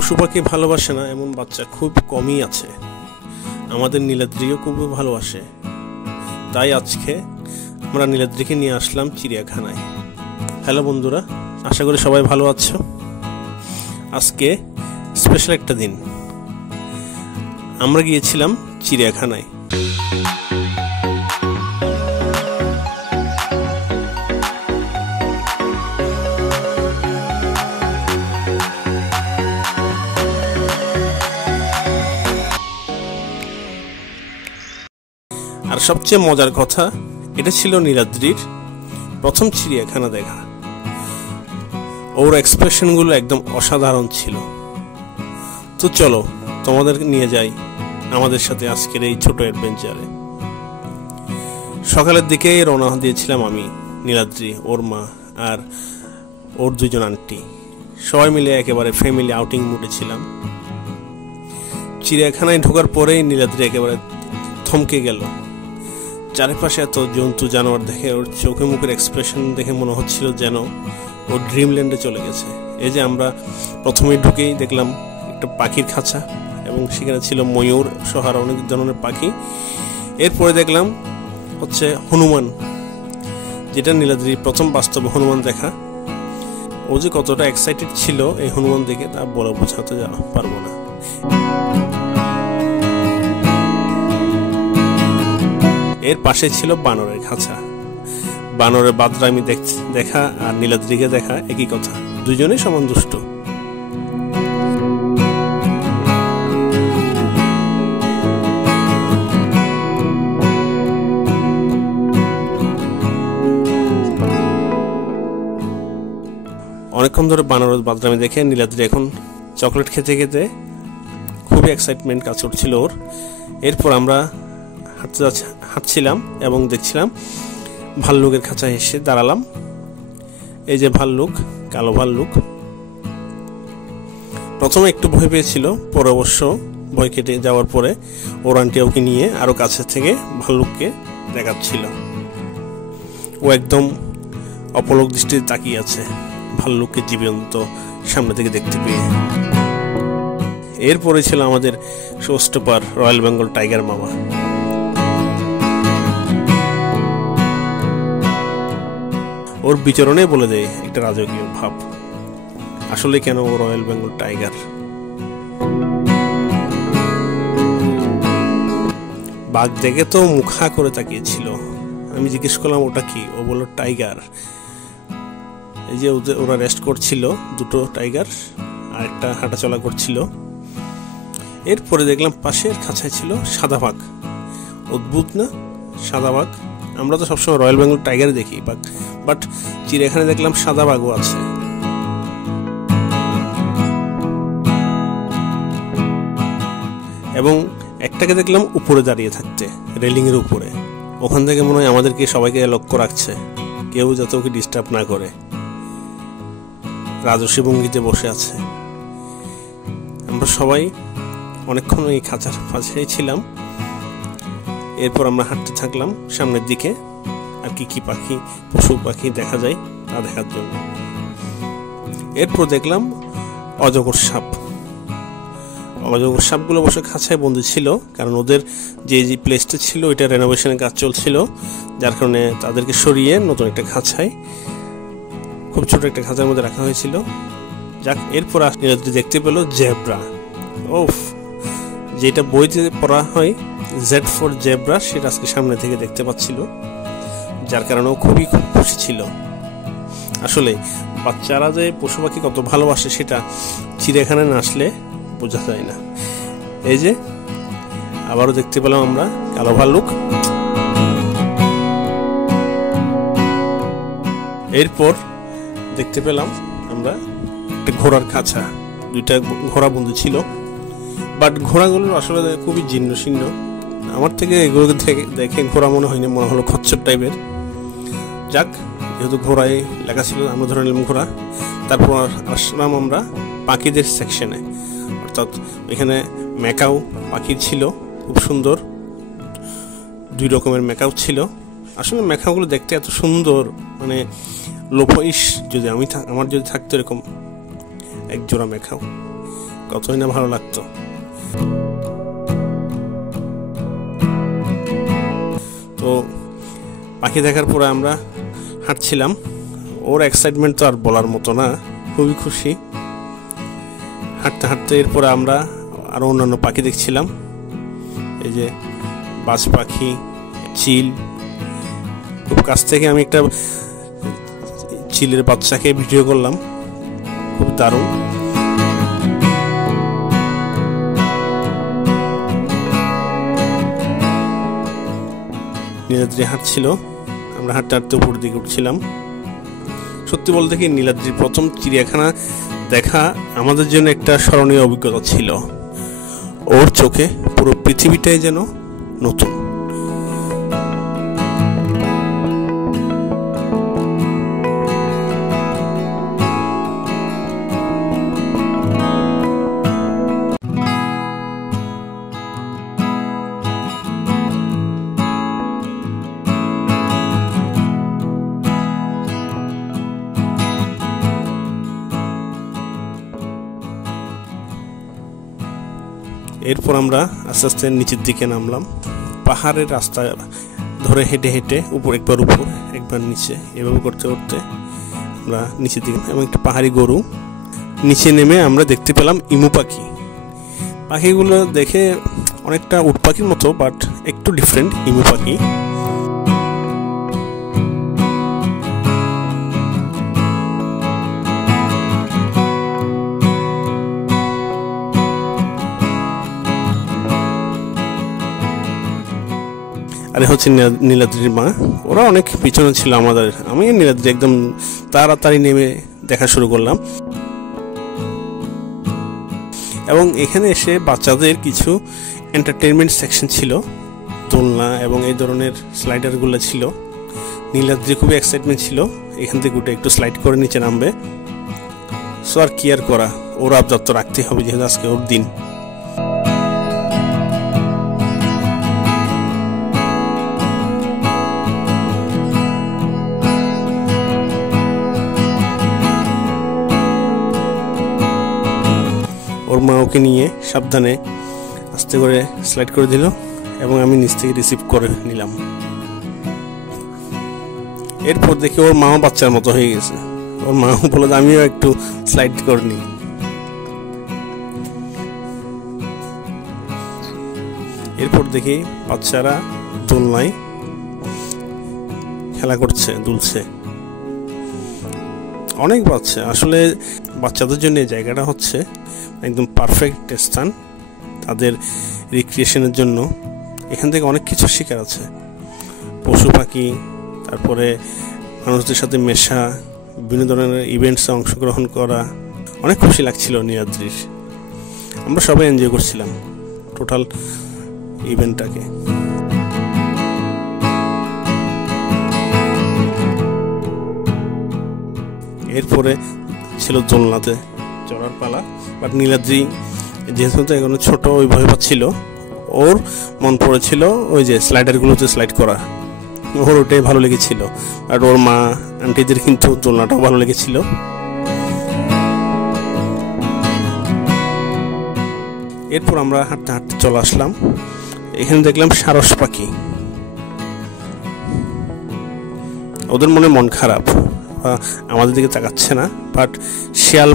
পশু পাখি ভালোবাসে না এমন বাচ্চা খুব কমই আছে। আমাদের নীলাদ্রিও খুব ভালোবাসে, তাই আজকে আমরা নীলাদ্রিকে নিয়ে আসলাম চিড়িয়াখানায়। হ্যালো বন্ধুরা, আশা করি সবাই ভালো আছো। আজকে স্পেশাল একটা দিন, আমরা গিয়েছিলাম চিড়িয়াখানায়। আর সবচেয়ে মজার কথা, এটা ছিল নীলাদ্রির প্রথম চিড়িয়াখানা দেখা। ওর এক্সপ্রেশনগুলো একদম অসাধারণ ছিল। তো চলো তোমাদের নিয়ে যাই আমাদের সাথে আজকের এই ছোট অ্যাডভেঞ্চারে। সকালের দিকে রওনা দিয়েছিলাম আমি, নীলাদ্রি, ওর মা আর ওর দুজন আন্টি, সবাই মিলে একেবারে ফ্যামিলি আউটিং মুডে ছিলাম। চিড়িয়াখানায় ঢোকার পরেই নীলাদ্রি একেবারে থমকে গেল। চারিপাশে এত জন্তু জানোয়ার দেখে ওর চোখে মুখের এক্সপ্রেশন দেখে মনে হচ্ছিল যেন ও ড্রিমল্যান্ডে চলে গেছে। এই যে আমরা প্রথমে ঢুকেই দেখলাম একটা পাখির খাঁচা, এবং সেখানে ছিল ময়ূর সহ অনেক ধরনের পাখি। এরপরে দেখলাম হচ্ছে হনুমান, যেটা নীলাদ্রির প্রথম বাস্তব হনুমান দেখা। ও যে কতটা এক্সাইটেড ছিল এই হনুমান দেখে তা বলে বোঝাতে পারবো না। এর পাশে ছিল বানরের খাঁচা। বানরের বাদরামি দেখা আর নীলাদ্রিকে দেখা একই কথা, দুজনেই সমান দুষ্ট। অনেকক্ষণ ধরে বানরের বাদরামি দেখে নীলাদ্রি এখন চকলেট খেতে খেতে খুবই এক্সাইটমেন্ট কাজ করছিল ওর। এরপর আমরা হাঁটছিলাম এবং দেখছিলাম ভাল্লুকের খাঁচায় এসে দাঁড়ালাম। এই যে ভাল্লুক, কালো ভাল্লুক। প্রথমে একটু ভয় পেয়েছিল, পরে অবশ্য ভয় কেটে যাওয়ার পরে ওর আন্টি ওকে নিয়ে আরো কাছে থেকে ভাল্লুককে দেখাচ্ছিল। ও একদম অপলক দৃষ্টিতে তাকিয়ে আছে ভাল্লুককে জীবন্ত সামনে থেকে দেখতে পেয়ে। এরপরে ছিল আমাদের শোস্টপার রয়্যাল বেঙ্গল টাইগার মামা। ওর বিচরণে বলে দেয় একটা রাজকীয় ভাব, আসলে কেন ও রয়্যাল বেঙ্গল টাইগার। বাঘ দেখে তো মুখা করে তাকিয়েছিল। আমি জিজ্ঞেস করলাম ওটা কি, ও বলল টাইগার। এই যে ওরা রেস্ট করছিল, দুটো টাইগার, আর একটা হাঁটাচলা করছিল। এরপরে দেখলাম পাশের খাঁচায় ছিল সাদা বাঘ। অদ্ভুত না, সাদা বাঘ। আমরা তো সবসময় রয়্যাল বেঙ্গল টাইগার দেখি, বাট চিড়িয়াখানে দেখলাম সাদা বাঘও আছে। এবং একটাকে দেখলাম উপরে দাঁড়িয়ে থাকতে, রেলিং এর উপরে। ওখান থেকে মনে হয় আমাদেরকে সবাইকে লক্ষ্য রাখছে, কেউ যাতে ওকে ডিস্টার্ব না করে। রাজস্বী ভঙ্গিতে বসে আছে। আমরা সবাই অনেকক্ষণ এই খাঁচার পাশে ছিলাম। এরপর আমরা হাঁটতে থাকলাম সামনের দিকে, আর কি পাখি, পশু পাখি দেখা যায় তা দেখার জন্য। এরপর দেখলাম অজগর সাপ। অজগর সাপগুলো অবশ্য খাঁচায় বন্দি ছিল, কারণ ওদের যে প্লেসটা ছিল ওইটা রেনোভেশনের কাজ চলছিল, যার কারণে তাদেরকে সরিয়ে নতুন একটা খাঁচায়, খুব ছোট একটা খাঁচার মধ্যে রাখা হয়েছিল। যাক, এরপর দেখতে পেলো জেব্রা। ওফ, যেটা বইতে পড়া হয় জেড ফর জেব্রা, সেটা আজকে সামনে থেকে দেখতে পাচ্ছিল, যার কারণে খুব খুশি ছিল। আসলে বাচ্চারা যে পশু পাখি কত ভালোবাসে সেটা চিড়িয়াখানায় না আসলে বোঝা যায় না। এই যে আবারও দেখতে পেলাম আমরা কালো ভাল্লুক। এরপর দেখতে পেলাম আমরা একটা ঘোড়ার খাঁচা, দুইটা ঘোড়া বন্দি ছিল, বাট ঘোড়াগুলোর আসলে খুবই জীর্ণ শীর্ণ। আমার থেকে এগুলো দেখে ঘোড়া মনে হয়নি, মনে হলো খচ্চর টাইপের। যাক, যেহেতু ঘোড়ায় লেখা ছিল আমরা ধরে নিলাম ঘোড়া। তারপর আসলাম আমরা পাখিদের সেকশনে, অর্থাৎ এখানে ম্যাকাও পাখি ছিল, খুব সুন্দর, 2 রকমের ম্যাকাও ছিল। আসলে ম্যাকাওগুলো দেখতে এত সুন্দর, মানে লোভ, ইস যদি আমার যদি থাকতো এরকম এক জোড়া ম্যাকাও। কতই না ভালো লাগতো। তো পাখি দেখার পরে আমরা হাঁটছিলাম, ওর এক্সাইটমেন্ট তো আর বলার মতো না, খুবই খুশি। হাঁটতে হাঁটতে এরপরে আমরা আরও অন্যান্য পাখি দেখছিলাম, এই যে বাজ পাখি, চিল। খুব কাছ থেকে আমি একটা চিলের বাচ্চাকে ভিডিও করলাম, খুব দারুণ। নীলাদ্রি হাঁটছিল, আমরা হাঁটতে হাঁটতে উপর দিকে উঠছিলাম। সত্যি বলতে কি, নীলাদ্রির প্রথম চিড়িয়াখানা দেখা আমাদের জন্য একটা স্মরণীয় অভিজ্ঞতা ছিল। ওর চোখে পুরো পৃথিবীটাই যেন নতুন। এরপর আমরা আস্তে আস্তে নিচের দিকে নামলাম, পাহাড়ের রাস্তা ধরে হেঁটে হেঁটে উপর একবার নিচে, এভাবে করতে করতে আমরা নিচের দিকে, এবং একটা পাহাড়ি গরু। নিচে নেমে আমরা দেখতে পেলাম ইমু পাখি। পাখিগুলো দেখে অনেকটা উট পাখির মতো, বাট একটু ডিফারেন্ট। ইমু পাখি আরে হচ্ছে নীলাদ্রির মা। ওরা অনেক পিছনে ছিল আমাদের। আমি নীলাদ্রি একদম তাড়াতাড়ি নেমে দেখা শুরু করলাম, এবং এখানে এসে বাচ্চাদের কিছু এন্টারটেনমেন্ট সেকশন ছিল, দোলনা এবং এই ধরনের স্লাইডারগুলো ছিল। নীলাদ্রি খুবই এক্সাইটমেন্ট ছিল, এখান থেকে উঠে একটু স্লাইড করে নিচে নামবে। সো আর কি আর করা, ওর আবদার তো রাখতে হবে, যেহেতু আজকে ওর দিন। ওর মা ওকে নিয়ে সাবধানে আস্তে করে স্লাইড করে দিল, এবং আমি নিচ থেকে রিসিভ করে নিলাম। এরপর দেখি ওর মাও বাচ্চার মতো হয়ে গেছে। ওর মাও বলল আমিও একটু স্লাইড করে নিই। এরপর দেখি বাচ্চারা দোলনায় খেলা করছে, দুলছে। অনেক বাচ্চা, আসলে বাচ্চাদের জন্য এই জায়গাটা হচ্ছে একদম পারফেক্ট স্থান তাদের রিক্রিয়েশনের জন্য। এখান থেকে অনেক কিছু শেখার আছে, পশু পাখি, তারপরে মানুষদের সাথে মেশা, বিভিন্ন ধরনের ইভেন্টসে অংশগ্রহণ করা। অনেক খুশি লাগছিল নীলাদ্রির। আমরা সবাই এনজয় করছিলাম টোটাল ইভেন্টটাকে। এরপরে ছিল দোলনাতে চড়ার পালা, বাট নীলাদ্রি যেহেতু এখন ছোট, ওই ভয় পাচ্ছিল। ওর মন পড়েছিল ওই যে স্লাইডারগুলোতে স্লাইড করা, ওর ওটাই ভালো লেগেছিল। আর ওর মা আন্টিদের কিন্তু দোলনাটাও ভালো লেগেছিল। এরপর আমরা হাঁটতে হাঁটতে চলে আসলাম, এখানে দেখলাম সারস পাখি। ওদের মন খারাপ, আমাদের দিকে তাকাচ্ছে না, বাট শিয়াল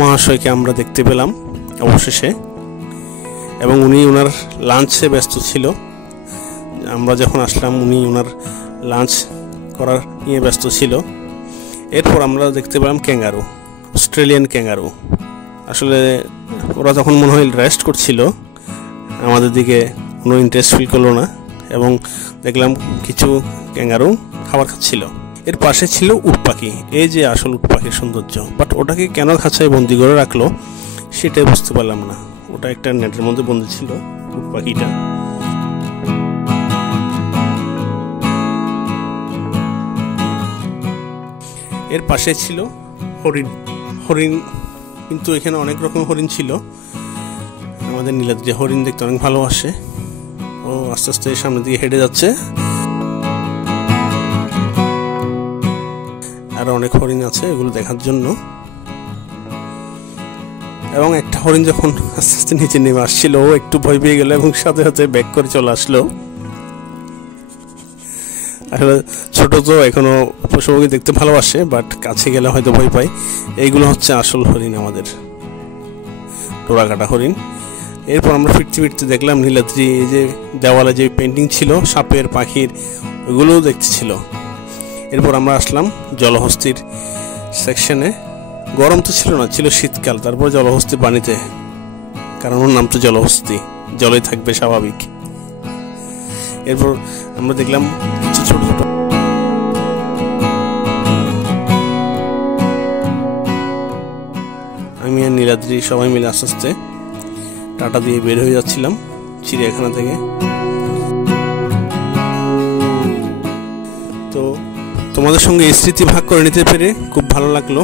মহাশয়কে আমরা দেখতে পেলাম অবশেষে, এবং উনি ওনার লাঞ্চে ব্যস্ত ছিল। আমরা যখন আসলাম উনি ওনার লাঞ্চ করার নিয়ে ব্যস্ত ছিল। এরপর আমরা দেখতে পেলাম ক্যাঙ্গারু, অস্ট্রেলিয়ান ক্যাঙ্গারু। আসলে ওরা তখন মনে হয় রেস্ট করছিল, আমাদের দিকে কোনো ইন্টারেস্ট ফিল করলো না, এবং দেখলাম কিছু ক্যাঙ্গারু খাবার খাচ্ছিল। এর পাশে ছিল উট পাখি, এই যে আসল উট পাখির সৌন্দর্য। বাট ওটাকে কেন খাঁচায় বন্দি করে রাখলো সেটাই বুঝতে পারলাম না। ওটা একটা নেটের মধ্যে বন্দি ছিল উট পাখিটা। এর পাশে ছিল হরিণ, কিন্তু এখানে অনেক রকম হরিণ ছিল। আমাদের নীলাদ্রি হরিণ দেখতে অনেক ভালোবাসে। ও আস্তে আস্তে সামনের দিকে হেঁটে যাচ্ছে, আর অনেক হরিণ আছে এগুলো দেখার জন্য। এবং একটা হরিণ যখন আস্তে আস্তে নিচে নেমে আসছিল ও একটু ভয় পেয়ে গেল এবং সাথে সাথে ব্যাক করে চলে আসলো। আসলে ছোট তো এখনো পশুপাখি দেখতে ভালোবাসে, বাট কাছে গেলে হয়তো ভয় পায়। এইগুলো হচ্ছে আসল হরিণ, আমাদের টোরা কাটা হরিণ। এরপর আমরা ফিরতে ফিরতে দেখলাম নীলাদ্রি এই যে দেওয়ালে যে পেন্টিং ছিল সাপের পাখির, ওগুলোও দেখতে ছিল। এরপর আমরা আসলাম জলহস্তির সেকশনে। গরম তো ছিল না, ছিল শীতকাল, তারপর জলহস্তি পানিতে, কারণ ওর নাম তো জলহস্তি, জলে থাকবে স্বাভাবিক। এরপর আমরা দেখলাম কিছু ছোট ছোট আমি আর নীলাদ্রি সবাই মিলে আস্তে আস্তে টাটা দিয়ে বের হয়ে যাচ্ছিলাম চিড়িয়াখানা থেকে। তো তোমাদের সঙ্গে এই স্মৃতি ভাগ করে নিতে পেরে খুব ভালো লাগলো।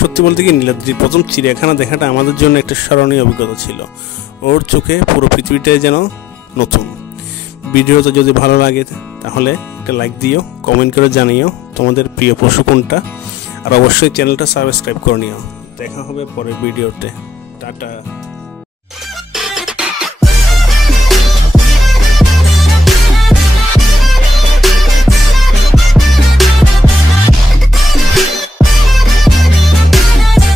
সত্যি বলতে কি, নীলাদ্রির প্রথম চিড়িয়াখানা দেখাটা আমাদের জন্য একটা স্মরণীয় অভিজ্ঞতা ছিল। ওর চোখে পুরো পৃথিবীটাই যেন নতুন। ভিডিওটা যদি ভালো লাগে তাহলে একটা লাইক দিও, কমেন্ট করে জানিও তোমাদের প্রিয় পশু কোনটা, আর অবশ্যই চ্যানেলটা সাবস্ক্রাইব করে নিও। দেখা হবে পরের ভিডিওতে। টাটা।